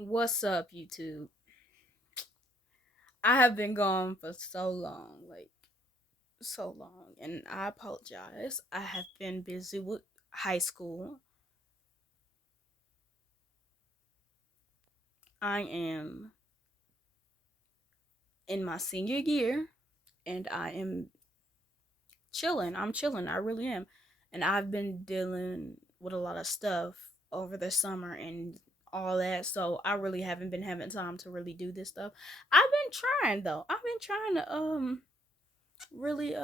What's up, YouTube? I have been gone for so long, so long, and I apologize. I have been busy with high school. I am in my senior year, and I am chilling. I'm chilling. I really am. And I've been dealing with a lot of stuff over the summer and all that, so I really haven't been having time to really do this stuff. I've been trying though. I've been trying to really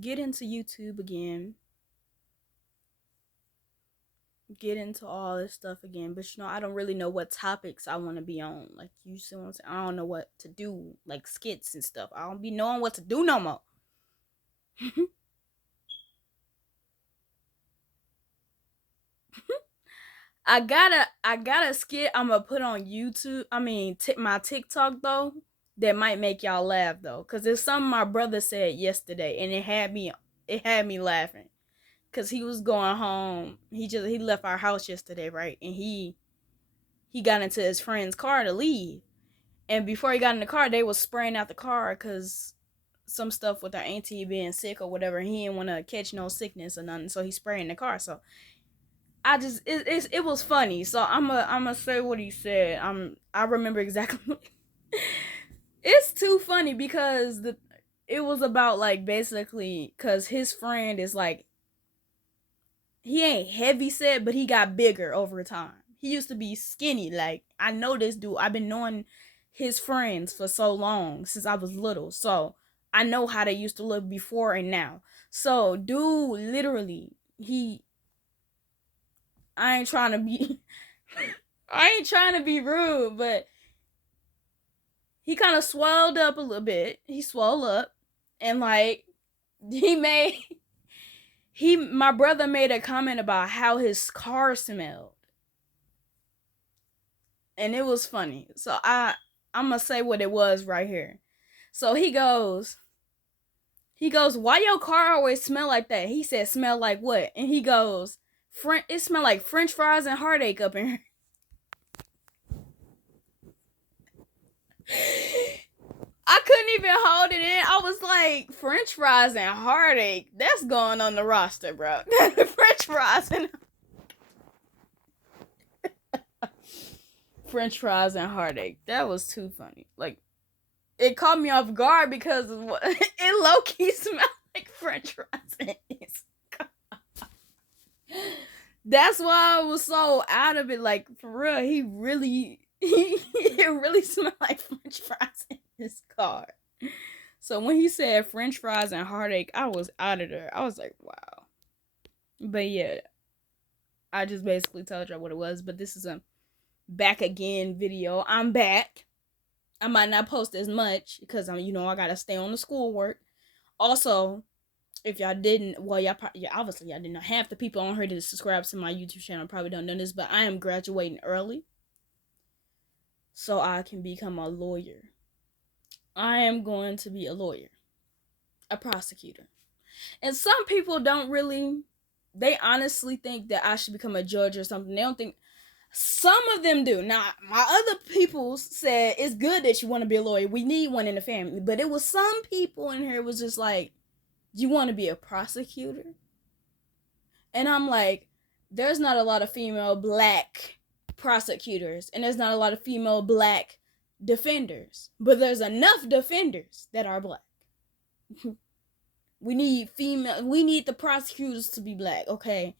get into YouTube again, get into all this stuff again. But I don't really know what topics I want to be on. Like, you see what I'm saying? I don't know what to do, like skits and stuff. I don't be knowing what to do no more. I got a skit I'm gonna put on YouTube. I mean, my TikTok though, that might make y'all laugh though, cause it's something my brother said yesterday, and it had me laughing. Cause he was going home. He left our house yesterday, right? And he got into his friend's car to leave. And before he got in the car, they was spraying out the car because some stuff with our auntie being sick or whatever. He didn't want to catch no sickness or nothing, so he spraying the car. So it was funny. So I'm gonna say what he said. I remember exactly. It's too funny because it was about, like, basically because his friend is like, he ain't heavy set, but he got bigger over time. He used to be skinny. Like, I know this dude. I've been knowing his friends for so long, since I was little. So I know how they used to look before and now. So dude, literally, I ain't trying to be I ain't trying to be rude, but he kind of swelled up a little bit. He swelled up, and like, he made he my brother made a comment about how his car smelled, and it was funny. So I'm gonna say what it was right here. So he goes, why your car always smell like that? He said, smell like what? And he goes, it smell like French fries and heartache up in here. I couldn't even hold it in. I was like, French fries and heartache. That's going on the roster, bro. French fries and French fries and heartache. That was too funny. Like, it caught me off guard because of what it low key smelled like French fries and his car. That's why I was so out of it. Like, for real, it really smelled like French fries in his car. So when he said French fries and heartache, I was out of there. I was like, wow. But yeah, I just basically told y'all what it was. But this is a back again video. I'm back. I might not post as much because I gotta stay on the schoolwork. Also, if y'all didn't, well, obviously y'all didn't know. Half the people on here that subscribe to my YouTube channel probably don't know this, but I am graduating early, so I can become a lawyer. I am going to be a lawyer, a prosecutor. And some people don't really, they honestly think that I should become a judge or something. They don't think, some of them do. Now, my other people said it's good that you want to be a lawyer. We need one in the family. But it was some people in here was just like, you want to be a prosecutor? And I'm like, there's not a lot of female black prosecutors, and there's not a lot of female black defenders. But there's enough defenders that are black. We need the prosecutors to be black, okay?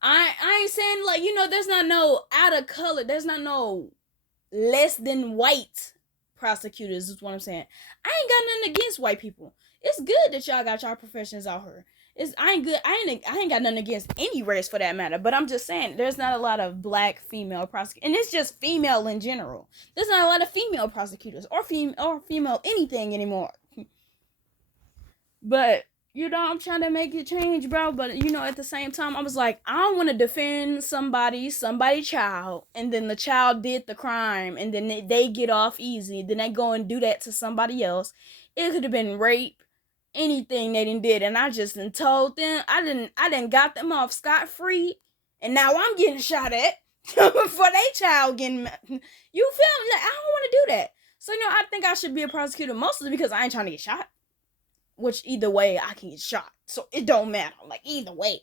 I ain't saying, like, there's not no out of color, there's not no less than white prosecutors, is what I'm saying. I ain't got nothing against white people. It's good that y'all got y'all professions out here. I ain't got nothing against any race for that matter. But I'm just saying, there's not a lot of black female prosecutors, and it's just female in general. There's not a lot of female prosecutors or female anything anymore. But I'm trying to make it change, bro. But at the same time, I was like, I don't want to defend somebody child, and then the child did the crime, and then they get off easy. Then they go and do that to somebody else. It could have been rape, anything they did, and I just told them I didn't got them off scot free, and now I'm getting shot at. for their child getting, you feel me? Like, I don't want to do that. So, I think I should be a prosecutor mostly because I ain't trying to get shot. Which either way, I can get shot. So it don't matter. Like, either way.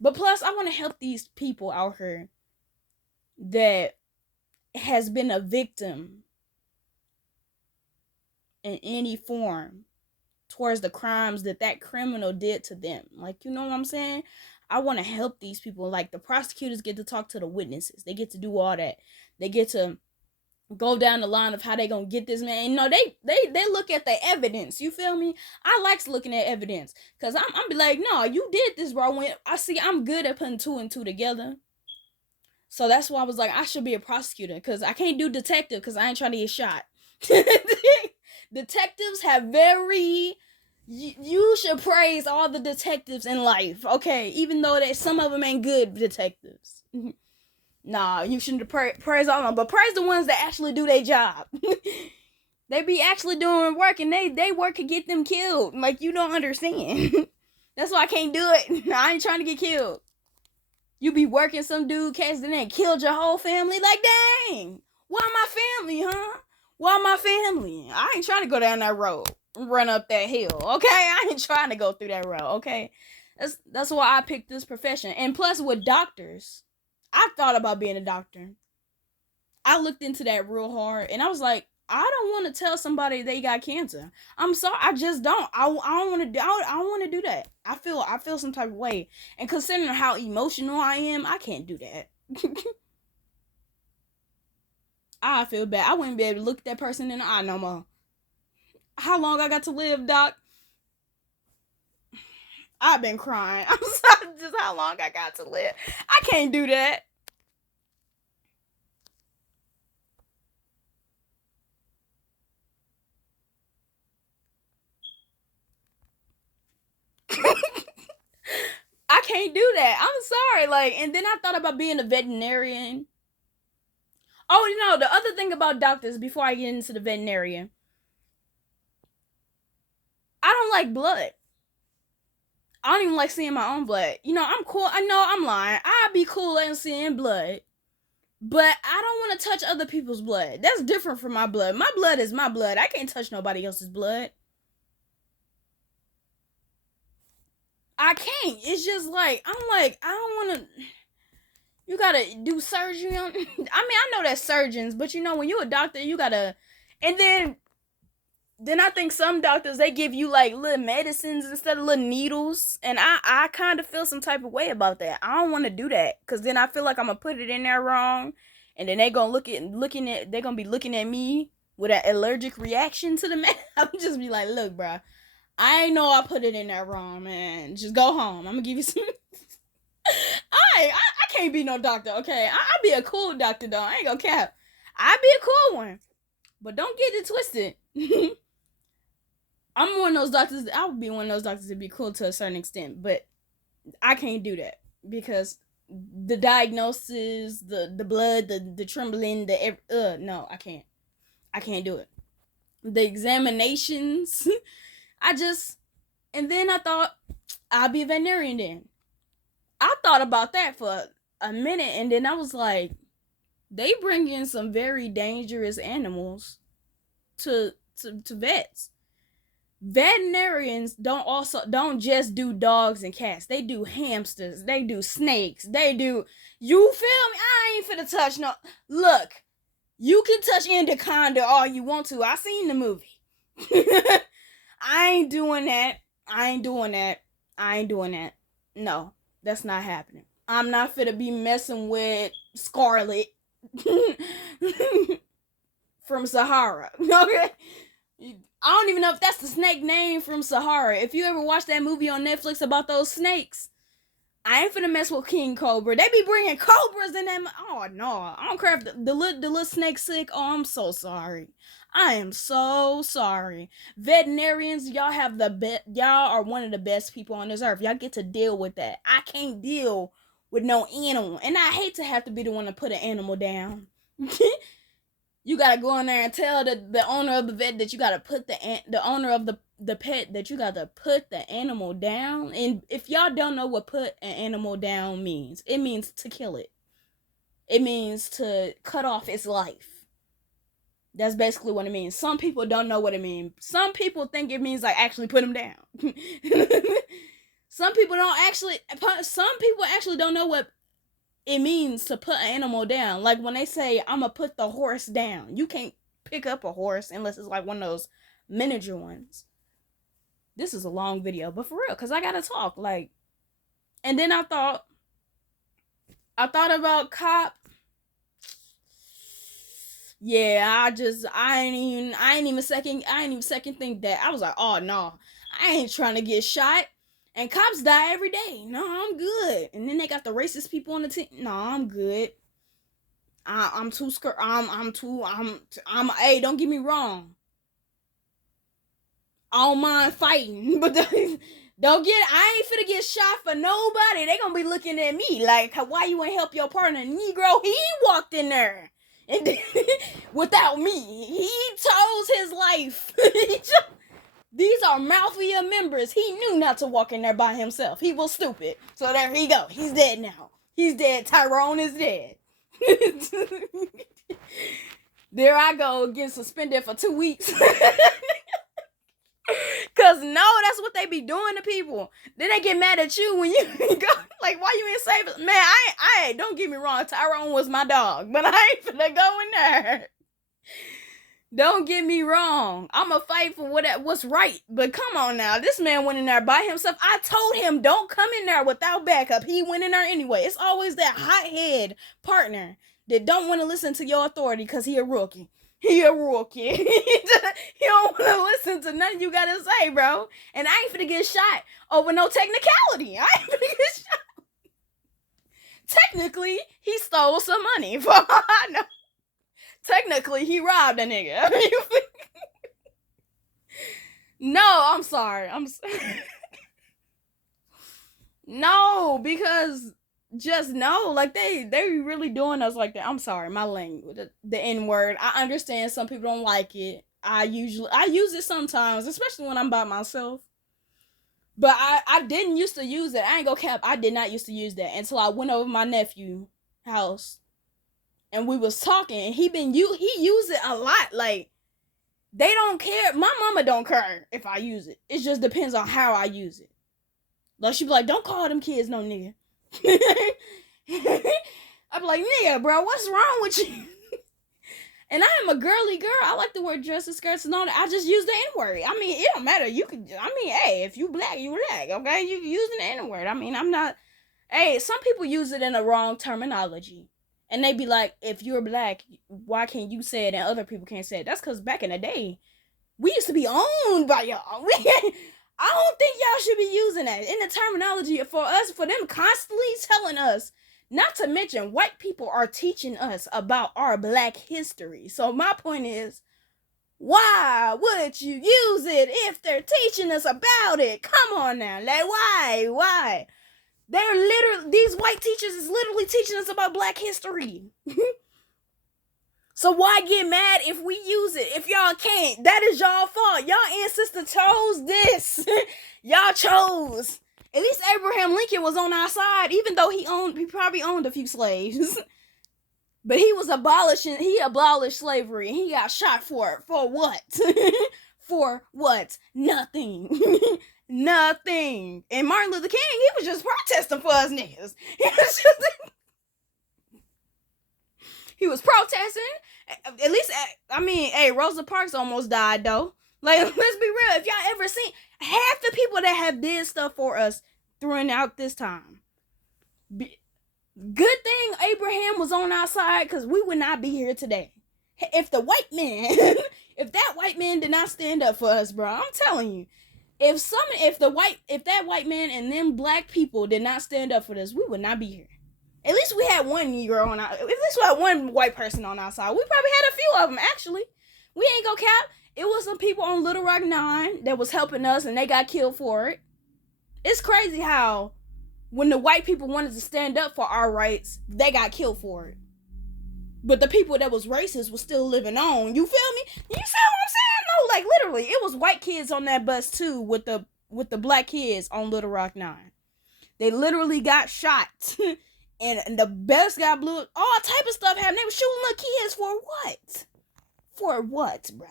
But plus, I want to help these people out here that has been a victim in any form towards the crimes that criminal did to them. Like, you know what I'm saying? I want to help these people. Like, the prosecutors get to talk to the witnesses. They get to do all that. They get to go down the line of how they gonna get this man. No, they look at the evidence. You feel me? I likes looking at evidence because I'm be like, no, you did this, bro. When I see, I'm good at putting two and two together. So that's why I was like, I should be a prosecutor because I can't do detective because I ain't trying to get shot. Detectives have very. You should praise all the detectives in life, okay? Even though some of them ain't good detectives. Nah, you shouldn't praise all of them, but praise the ones that actually do their job. They be actually doing work, and they work to get them killed. Like, you don't understand. That's why I can't do it. I ain't trying to get killed. You be working some dude case, then they killed your whole family. Like, dang. Why my family, huh? Why my family? I ain't trying to go down that road, run up that hill, okay? I ain't trying to go through that road, okay? That's why I picked this profession. And plus, with doctors, I thought about being a doctor. I looked into that real hard, and I was like, I don't want to tell somebody they got cancer. I'm sorry, I just don't. I don't want to. I don't want to do that. I feel some type of way, and considering how emotional I am, I can't do that. I feel bad. I wouldn't be able to look at that person in the eye no more. How long I got to live, doc? I've been crying. I'm sorry, just how long I got to live. I can't do that. I can't do that. I'm sorry. Like, and then I thought about being a veterinarian. Oh, the other thing about doctors before I get into the veterinarian, I don't like blood. I don't even like seeing my own blood. I'm cool. I know I'm lying. I'd be cool at seeing blood, but I don't want to touch other people's blood. That's different from my blood. My blood is my blood. I can't touch nobody else's blood. I can't. It's just like, I'm like, I don't want to. You gotta do surgery on. I mean, I know that surgeons, but when you're a doctor, you gotta. And then I think some doctors, they give you like little medicines instead of little needles, and I kind of feel some type of way about that. I don't want to do that because then I feel like I'm gonna put it in there wrong, and then they gonna they're gonna be looking at me with an allergic reaction to the med. I'm just be like, look, bro, I ain't know I put it in there wrong, man. Just go home. I'm gonna give you some. I can't be no doctor, okay? I'll be a cool doctor though. I ain't gonna cap. I'll be a cool one, but don't get it twisted. I'm one of those doctors. I would be one of those doctors to be cool to a certain extent, but I can't do that because the diagnosis, the blood, the trembling, no, I can't do it. The examinations, I just, and then I thought I'll be a veterinarian. Then I thought about that for a minute, and then I was like, they bring in some very dangerous animals to vets. Veterinarians don't just do dogs and cats. They do hamsters. They do snakes. They do. You feel me? I ain't finna touch no. Look, you can touch Anaconda all you want to. I seen the movie. I ain't doing that. I ain't doing that. I ain't doing that. No, that's not happening. I'm not finna be messing with Scarlet from Sahara. Okay. I don't even know if that's the snake name from Sahara. If you ever watched that movie on Netflix about those snakes, I ain't finna mess with King Cobra. They be bringing cobras in them. Oh no, I don't care if the little snake sick. Oh, I'm so sorry. I am so sorry. Veterinarians, y'all have the best. Y'all are one of the best people on this earth. Y'all get to deal with that. I can't deal with no animal, and I hate to have to be the one to put an animal down. You gotta go in there and tell the owner of the vet that you gotta put the owner of the pet that you gotta put the animal down. And if y'all don't know what put an animal down means, it means to kill it. It means to cut off its life. That's basically what it means. Some people don't know what it means. Some people think it means like actually put him down. Some people actually don't know what it means to put an animal down. Like when they say, I'm gonna put the horse down. You can't pick up a horse unless it's like one of those miniature ones. This is a long video, but for real, because I gotta talk. Like, and then I thought about Cop. Yeah, I ain't even second think that. I was like, oh no, I ain't trying to get shot. And cops die every day. No, I'm good. And then they got the racist people on the team. No, I'm good. I'm too scared. Hey, don't get me wrong. I don't mind fighting, but I ain't finna get shot for nobody. They gonna be looking at me like, why you ain't help your partner, Negro? He walked in there. And then, without me, he chose his life. These are Mafia members. He knew not to walk in there by himself. He was stupid. So there he go. He's dead now. He's dead. Tyrone is dead. There I go, getting suspended for 2 weeks. Cause no, that's what they be doing to people. Then they get mad at you when you go, like, why you ain't save? Man, I don't get me wrong, Tyrone was my dog, but I ain't finna go in there. Don't get me wrong, I'ma fight for what's right. But come on now, this man went in there by himself. I told him don't come in there without backup. He went in there anyway. It's always that hothead partner that don't want to listen to your authority because he a rookie. He a rookie. He don't want to listen to nothing you gotta say, bro. And I ain't finna get shot over no technicality. I ain't finna get shot. Technically, he stole some money. For all I know. Technically, he robbed a nigga. No, I'm sorry. No, because just no, like they really doing us like that. I'm sorry, my language, the N-word. I understand some people don't like it. I use it sometimes, especially when I'm by myself. But I didn't used to use it. I ain't gonna cap. I did not used to use that until I went over my nephew's house. And we was talking. He used it a lot. Like, they don't care. My mama don't care if I use it. It just depends on how I use it. Like, she be like, don't call them kids no nigga. I be like, nigga, bro, what's wrong with you? And I am a girly girl. I like to wear dresses, skirts, and all that. I just use the N-word. I mean, it don't matter. Hey, if you black, you black, okay? You using the N-word. I mean, I'm not. Hey, some people use it in the wrong terminology. And they be like, if you're black, why can't you say it and other people can't say it? That's because back in the day, we used to be owned by y'all. I don't think y'all should be using that in the terminology for them constantly telling us. Not to mention, white people are teaching us about our black history. So my point is, why would you use it if they're teaching us about it? Come on now, like why? These white teachers is literally teaching us about black history. So why get mad if we use it? If y'all can't, that is y'all fault. Y'all ancestor chose this. Y'all chose. At least Abraham Lincoln was on our side, even though he probably owned a few slaves. But he abolished slavery, and he got shot for it. For what? For what? Nothing. Nothing. And Martin Luther King, he was just protesting for us niggas. He was protesting. At least, I mean, hey, Rosa Parks almost died though. Like, let's be real. If y'all ever seen half the people that have did stuff for us throughout this time, good thing Abraham was on our side, because we would not be here today. If that white man did not stand up for us, bro, I'm telling you. If that white man and them black people did not stand up for this, we would not be here. At least we had one Negro at least we had one white person on our side. We probably had a few of them, actually. We ain't gonna cap. It was some people on Little Rock 9 that was helping us, and they got killed for it. It's crazy how when the white people wanted to stand up for our rights, they got killed for it. But the people that was racist was still living on. You feel me? You see what I'm saying? No, like literally, it was white kids on that bus too with the black kids on Little Rock 9. They literally got shot And the best got blew. All type of stuff happened. They were shooting little kids for what? For what, bruh?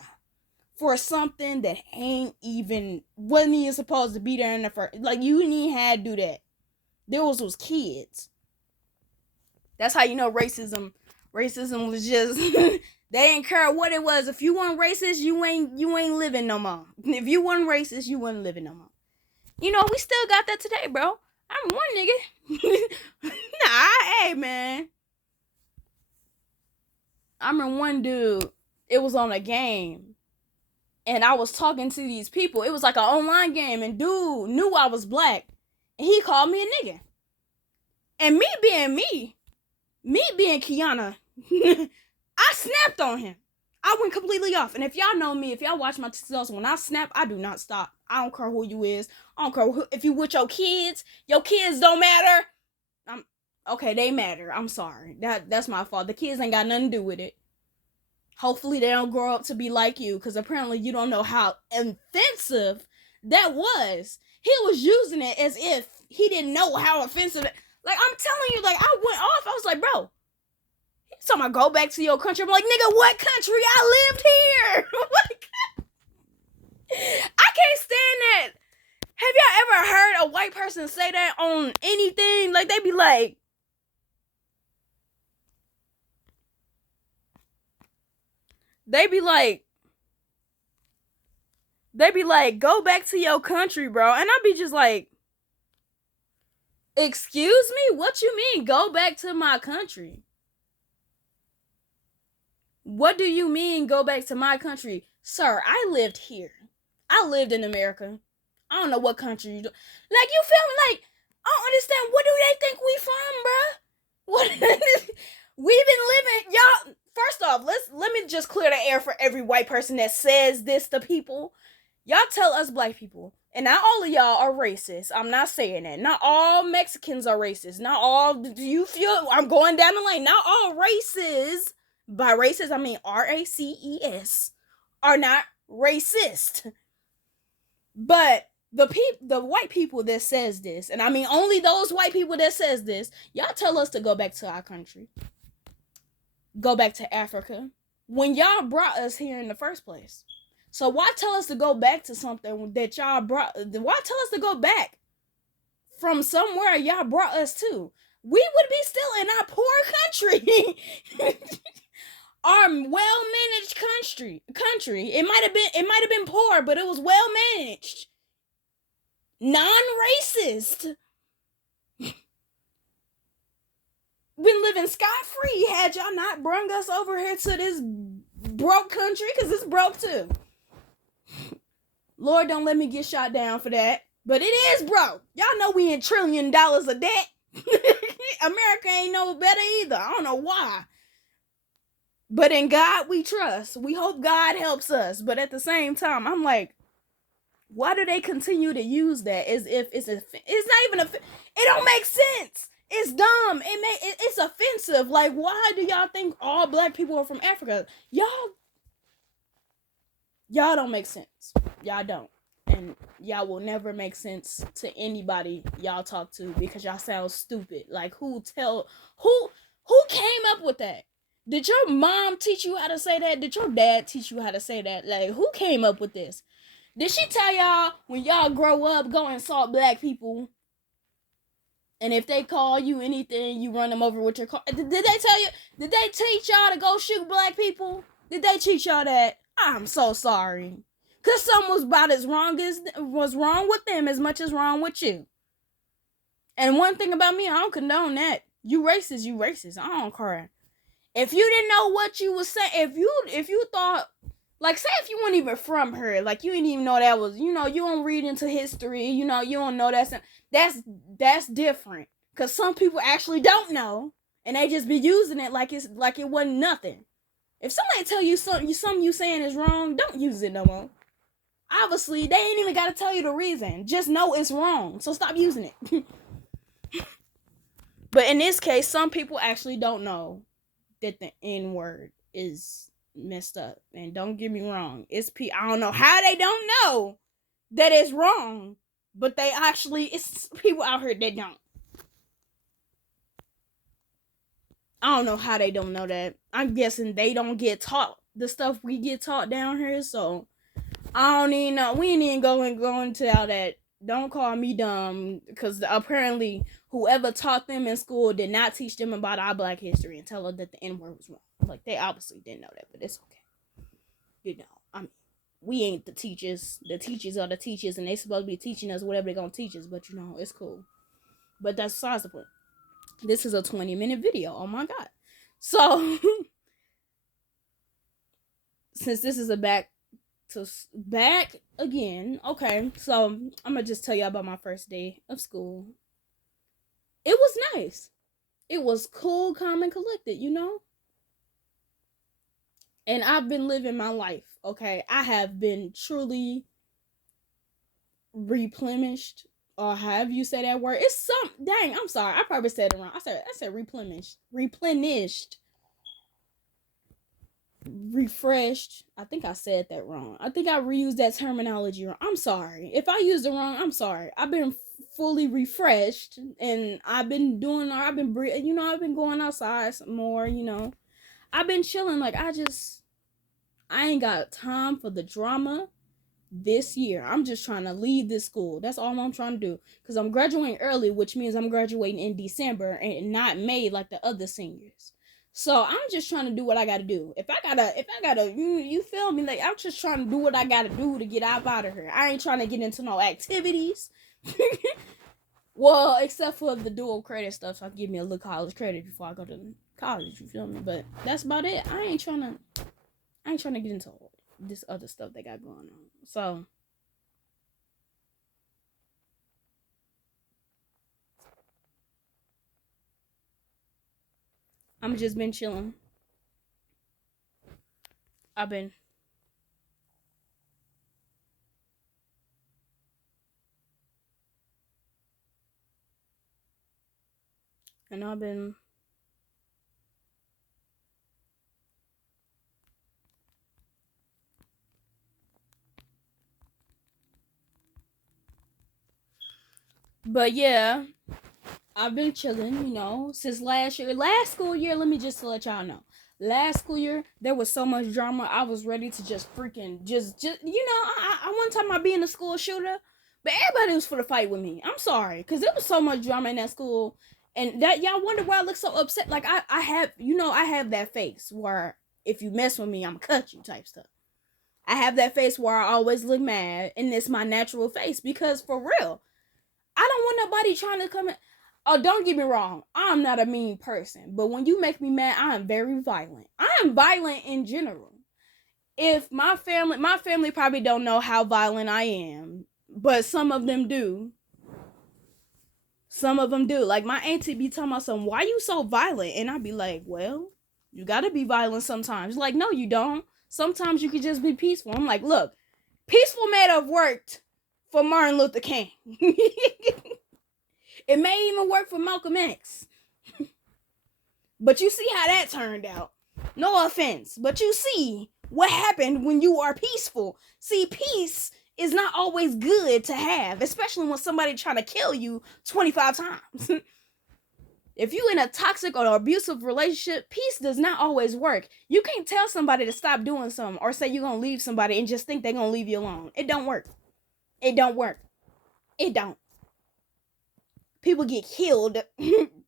For something that wasn't even supposed to be there in the first. Like, you didn't even have to do that. There was kids. That's how you know racism was just they didn't care what it was. If you weren't racist, you ain't living no more. If you weren't racist, you wasn't living no more. You know, we still got that today, bro. I'm one nigga. Hey man. I remember one dude, it was on a game. And I was talking to these people. It was like an online game, and dude knew I was black. And he called me a nigga. And me being Kiana, I snapped on him. I went completely off. And if y'all know me, if y'all watch my TikToks, when I snap, I do not stop. I don't care who you is. I don't care if you with your kids don't matter. Okay, they matter. I'm sorry. That's my fault. The kids ain't got nothing to do with it. Hopefully they don't grow up to be like you, because apparently you don't know how offensive that was. He was using it as if he didn't know how offensive it. Like, I'm telling you, like, I went off. I was like, bro, he's talking about go back to your country. I'm like, nigga, what country? I lived here. I can't stand that. Have y'all ever heard a white person say that on anything? Like, they be like, go back to your country, bro. And I be just like, excuse me? What you mean, go back to my country? What do you mean, go back to my country? Sir, I lived here. I lived in America. I don't know what country you do. Like, you feel me? Like, I don't understand. What do they think we from, bruh? What? We've been living, y'all. First off, let me just clear the air for every white person that says this to people. Y'all tell us black people, and not all of y'all are racist. I'm not saying that. Not all Mexicans are racist. Not all, you feel, I'm going down the lane. Not all races, by racist, I mean RACES, are not racist. But the white people that says this, and I mean only those white people that says this, y'all tell us to go back to our country. Go back to Africa. When y'all brought us here in the first place. So why tell us to go back to something that y'all brought? Why tell us to go back from somewhere y'all brought us to? We would be still in our poor country. Our well-managed country. It might have been poor, but it was well-managed. Non-racist. Been living scot-free had y'all not brung us over here to this broke country, because it's broke too. Lord, don't let me get shot down for that. But it is broke. Y'all know we in $1 trillion of debt. America ain't no better either. I don't know why. But in God we trust. We hope God helps us. But at the same time, I'm like, why do they continue to use that as if it's not even it don't make sense. It's dumb. It's offensive. Like, why do y'all think all black people are from Africa? Y'all don't make sense. Y'all don't. And y'all will never make sense to anybody y'all talk to, because y'all sound stupid. Like, who came up with that? Did your mom teach you how to say that? Did your dad teach you how to say that? Like, who came up with this? Did she tell y'all when y'all grow up, go insult black people? And if they call you anything, you run them over with your car. Did they tell you? Did they teach y'all to go shoot black people? Did they teach y'all that? I'm so sorry. Because something was about as was wrong with them as much as wrong with you. And one thing about me, I don't condone that. You racist. I don't care. If you didn't know what you was saying, if you thought, like, say if you weren't even from her, like, you didn't even know that was, you don't read into history, you don't know that's different. Because some people actually don't know, and they just be using it like it wasn't nothing. If somebody tell you something you saying is wrong, don't use it no more. Obviously, they ain't even got to tell you the reason. Just know it's wrong, so stop using it. But in this case, some people actually don't know that the N-word is messed up. And don't get me wrong, I don't know how they don't know that it's wrong, but it's people out here that don't. I don't know how they don't know that. I'm guessing they don't get taught the stuff we get taught down here. So I don't even know. We ain't even go into all that. Don't call me dumb, because apparently whoever taught them in school did not teach them about our Black history and tell them that the N word was wrong. Like, they obviously didn't know that, but it's okay. You know, I mean, we ain't the teachers. The teachers are the teachers, and they supposed to be teaching us whatever they're gonna teach us. But it's cool. But that's besides the point. This is a 20-minute video. Oh my god. So since this is a back again, okay. So I'm gonna just tell you about my first day of school. It was nice. It was cool, calm, and collected. And I've been living my life. Okay, I have been truly replenished, or however you say that word. It's some dang. I'm sorry. I probably said it wrong. I said replenished, refreshed. I think I said that wrong. I think I reused that terminology wrong. I'm sorry if I used it wrong. I'm sorry. I've been fully refreshed, and I've been doing. I've been I've been going outside some more. I've been chilling. Like, I ain't got time for the drama this year. I'm just trying to leave this school. That's all I'm trying to do. Because I'm graduating early, which means I'm graduating in December and not May like the other seniors. So I'm just trying to do what I gotta do. If I gotta, you feel me? Like, I'm just trying to do what I gotta do to get out of here. I ain't trying to get into no activities. Well, except for the dual credit stuff, so I give me a little college credit before I go to college. You feel me? But that's about it. I ain't trying to get into this other stuff they got going on. So I'm just been chilling. I've been and I've been but yeah, I've been chilling, since last year. Last school year, let me just let y'all know. Last school year, there was so much drama. I was ready to just freaking I one time I being a school shooter, but everybody was for the fight with me. I'm sorry, because there was so much drama in that school, and that y'all wonder why I look so upset. Like, I have, I have that face where if you mess with me, I'm gonna cut you type stuff. I have that face where I always look mad, and it's my natural face, because for real, I don't want nobody trying to come in. Oh, don't get me wrong. I'm not a mean person. But when you make me mad, I am very violent. I am violent in general. If my family probably don't know how violent I am, but some of them do. Some of them do. Like, my auntie be talking about something, why you so violent? And I be like, well, you gotta be violent sometimes. Like, no, you don't. Sometimes you could just be peaceful. I'm like, look, peaceful may have worked for Martin Luther King. It may even work for Malcolm X. But you see how that turned out. No offense, but you see what happened when you are peaceful. See, peace is not always good to have, especially when somebody trying to kill you 25 times. If you in a toxic or abusive relationship, peace does not always work. You can't tell somebody to stop doing something or say you're going to leave somebody and just think they're going to leave you alone. It don't work. It don't work. It don't. People get killed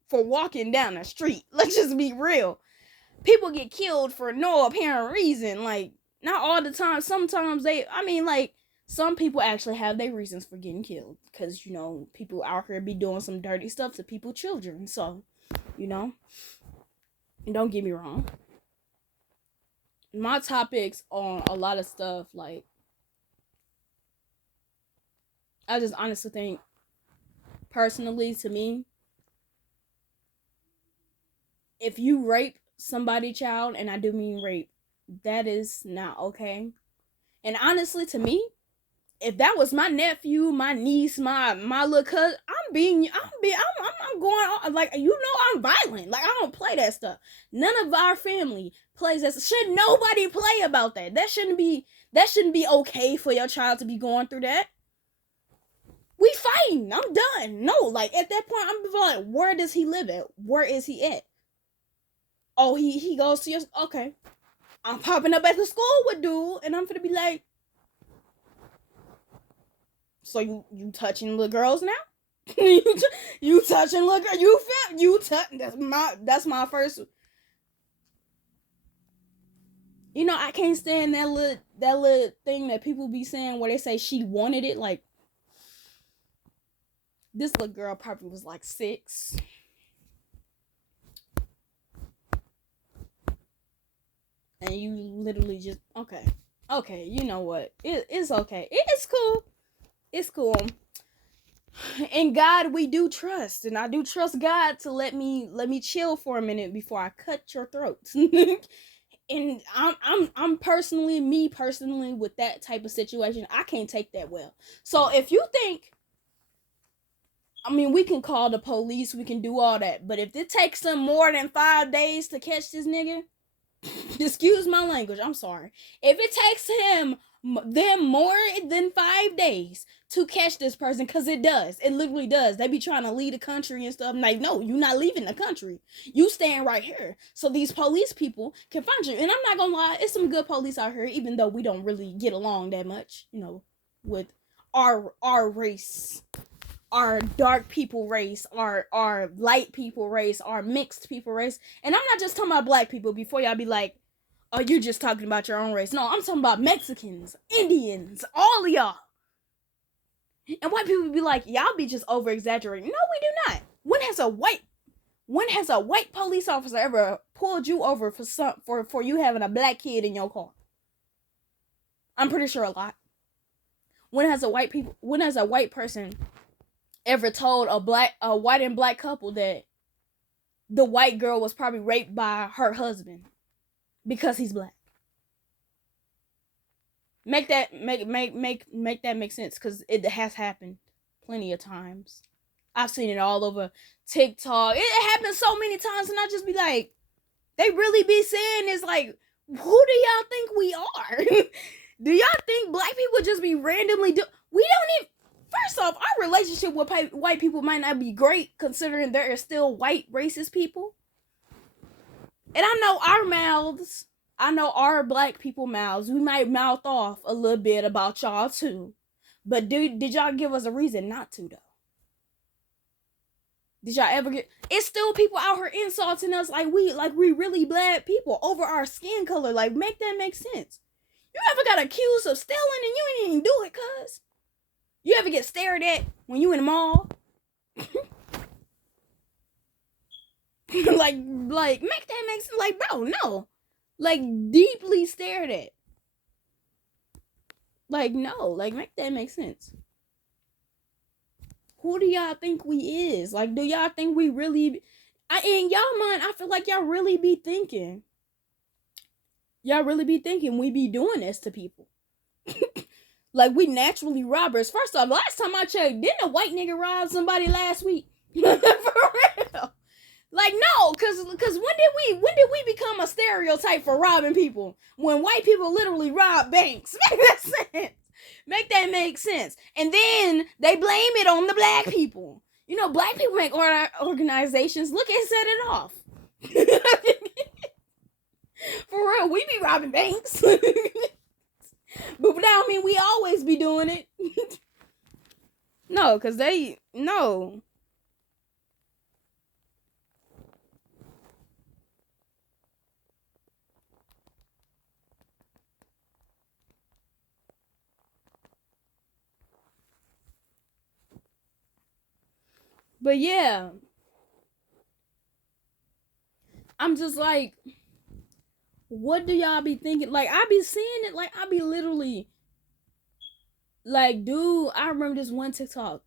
for walking down the street. Let's just be real. People get killed for no apparent reason. Like, not all the time. Sometimes some people actually have their reasons for getting killed. Because, people out here be doing some dirty stuff to people's children. So, and don't get me wrong. My topics on a lot of stuff, like, I just honestly think, personally, to me, if you rape somebody child, and I do mean rape, that is not okay. And honestly, to me, if that was my nephew, my niece, my little cousin, I'm going on, like, I'm violent. Like, I don't play that stuff. None of our family plays that. Should nobody play about that? That shouldn't be okay for your child to be going through that. We fighting. I'm done. No, like, at that point, I'm like, where does he live at? Where is he at? Oh, he goes to your, okay. I'm popping up at the school with dude, and I'm gonna be like, so you touching little girls now? you touching little girl? You touch? That's my first. You know, I can't stand that little thing that people be saying where they say she wanted it. Like, this little girl probably was like 6. And you literally just, okay, you know what? It's okay. It's cool. It's cool. In God we do trust, and I do trust God to let me chill for a minute before I cut your throats. And I'm personally, me personally, with that type of situation, I can't take that well. So if you think, I mean, we can call the police, we can do all that, but if it takes them more than 5 days to catch this nigga, excuse my language, I'm sorry. If it takes them more than 5 days to catch this person, because it literally does. They be trying to leave the country and stuff. I'm like, no, you're not leaving the country. You staying right here. So these police people can find you. And I'm not gonna lie, it's some good police out here, even though we don't really get along that much, with our race, our dark people race, our light people race, our mixed people race. And I'm not just talking about black people before y'all be like, oh, you're just talking about your own race. No, I'm talking about Mexicans, Indians, all of y'all. And white people be like, y'all be just over exaggerating. No, we do not. When has a white police officer ever pulled you over for you having a black kid in your car? I'm pretty sure a lot. When has a white person ever told a white and black couple that the white girl was probably raped by her husband because he's black? Make that make sense, because it has happened plenty of times. I've seen it all over TikTok. It happens so many times, and I just be like, they really be saying this, like, who do y'all think we are? Do y'all think black people just be randomly we don't even, first off, our relationship with white people might not be great, considering there are still white racist people. And I know our black people mouths, we might mouth off a little bit about y'all too. But did y'all give us a reason not to, though? Did y'all ever it's still people out here insulting us like we really bad people over our skin color. Like, make that make sense. You ever got accused of stealing and you didn't even do it, cuz? You ever get stared at when you in the mall? like make that make sense. Like, bro, no. Like, deeply stared at. Like, no. Like, make that make sense. Who do y'all think we is? Like, do y'all think we really... in y'all mind, I feel like y'all really be thinking. Y'all really be thinking we be doing this to people. Like, we naturally robbers. First off, last time I checked, didn't a white nigga rob somebody last week? For real. Like, no, cause when did we become a stereotype for robbing people? When white people literally rob banks. Make that make sense. And then they blame it on the black people. You know, black people make organizations look and set it off. For real, we be robbing banks. But that don't mean we always be doing it. No, cause no. But yeah, I'm just like, what do y'all be thinking? Like, I be seeing it, like, I be literally, like, dude, I remember this one TikTok.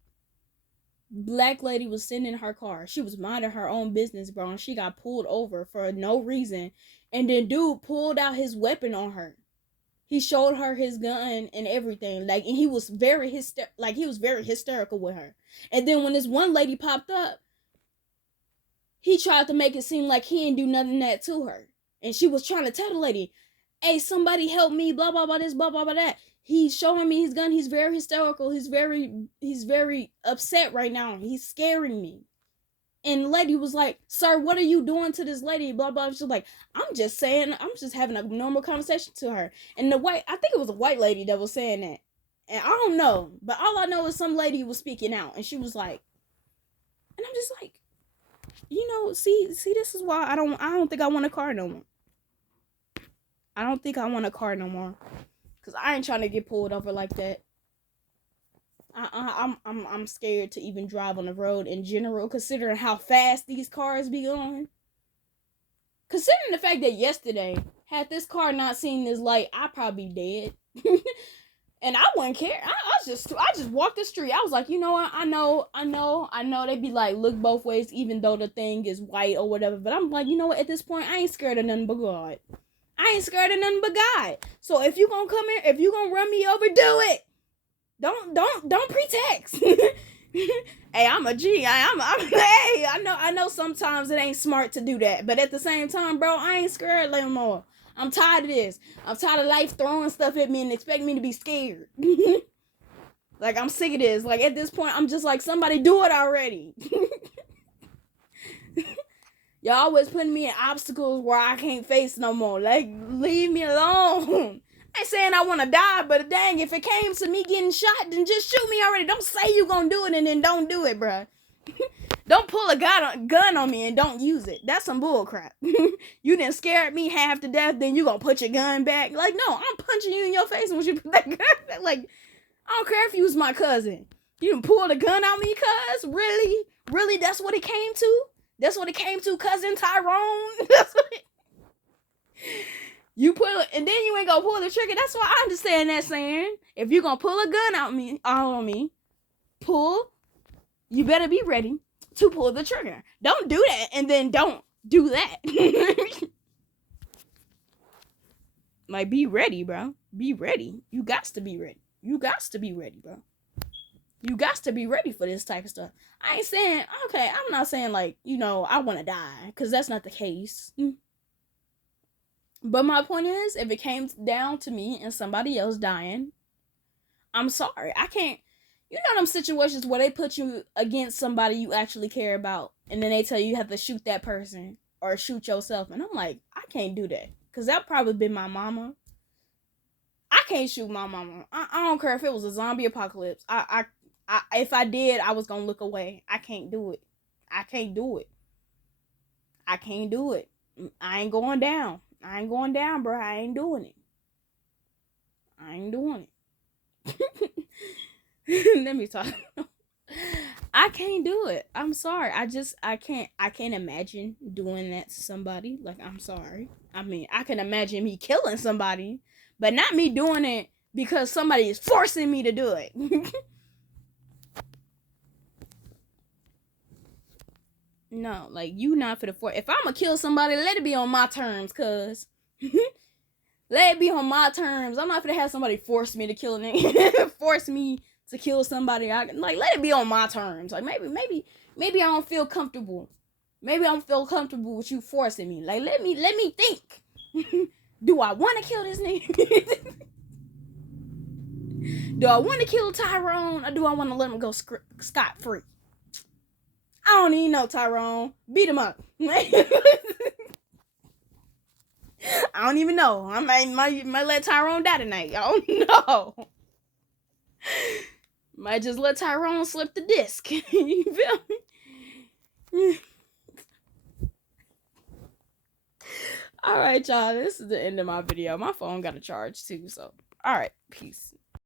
Black lady was sitting in her car. She was minding her own business, bro, and she got pulled over for no reason. And then dude pulled out his weapon on her. He showed her his gun and everything. Like, and he was very hysterical with her. And then when this one lady popped up, he tried to make it seem like he didn't do nothing that to her. And she was trying to tell the lady, hey, somebody help me, blah, blah, blah, this, blah, blah, blah, that. He's showing me his gun. He's very hysterical. He's very upset right now. He's scaring me. And the lady was like, "Sir, what are you doing to this lady?" Blah blah. She's like, "I'm just saying, I'm just having a normal conversation to her." And I think it was a white lady that was saying that. And I don't know, but all I know is some lady was speaking out, and she was like, and I'm just like, see, this is why I don't think I want a car no more. I don't think I want a car no more, cause I ain't trying to get pulled over like that. I'm scared to even drive on the road in general, considering how fast these cars be going. Considering the fact that yesterday, had this car not seen this light, I'd probably be dead. And I wouldn't care. I just walked the street. I was like, you know what? I know. They be like, look both ways, even though the thing is white or whatever. But I'm like, you know what? At this point, I ain't scared of nothing but God. I ain't scared of nothing but God. So if you gonna come here, if you gonna run me over, do it. Don't pretext. Hey, I'm a G. Hey, I know sometimes it ain't smart to do that, but at the same time, bro, I ain't scared no more. I'm tired of this. I'm tired of life throwing stuff at me and expecting me to be scared. Like, I'm sick of this. Like, at this point, I'm just like, somebody do it already. Y'all always putting me in obstacles where I can't face no more. Like, leave me alone. I ain't saying I want to die, but dang, if it came to me getting shot, then just shoot me already. Don't say you gonna do it and then don't do it, bruh. Don't pull a gun on me and don't use it. That's some bull crap. You done scared me half to death, then you gonna put your gun back. Like, no, I'm punching you in your face when you put that gun back. Like, I don't care if you was my cousin. You done pulled a gun on me, cuz? Really? Really, that's what it came to? That's what it came to, cousin Tyrone? That's what it... You pull it, and then you ain't gonna pull the trigger. That's why I understand that saying. If you gonna pull a gun on me, you better be ready to pull the trigger. Don't do that, and then don't do that. Like, be ready, bro. Be ready. You got to be ready. You got to be ready, bro. You got to be ready for this type of stuff. I ain't saying, okay, I'm not saying, like, I want to die, because that's not the case. But my point is, if it came down to me and somebody else dying, I'm sorry. I can't. You know them situations where they put you against somebody you actually care about, and then they tell you have to shoot that person or shoot yourself. And I'm like, I can't do that. Because that probably been my mama. I can't shoot my mama. I don't care if it was a zombie apocalypse. If I did, I was going to look away. I can't do it. I can't do it. I can't do it. I ain't going down. I ain't going down, bro. I ain't doing it. I ain't doing it. Let me talk. I can't do it. I'm sorry. I can't imagine doing that to somebody. Like, I'm sorry. I mean, I can imagine me killing somebody, but not me doing it because somebody is forcing me to do it. No, like, you not for the force. If I'm gonna kill somebody, let it be on my terms, cuz. Let it be on my terms. I'm not gonna have somebody force me to kill a nigga. Force me to kill somebody. Like, let it be on my terms. Like, maybe I don't feel comfortable. Maybe I don't feel comfortable with you forcing me. Like, let me think. Do I want to kill this nigga? Do I want to kill Tyrone, or do I want to let him go scot free? I don't even know, Tyrone. Beat him up. I don't even know. I might let Tyrone die tonight. I don't know. Might just let Tyrone slip the disc. You feel me? Alright, y'all. This is the end of my video. My phone got a charge too, so alright, peace.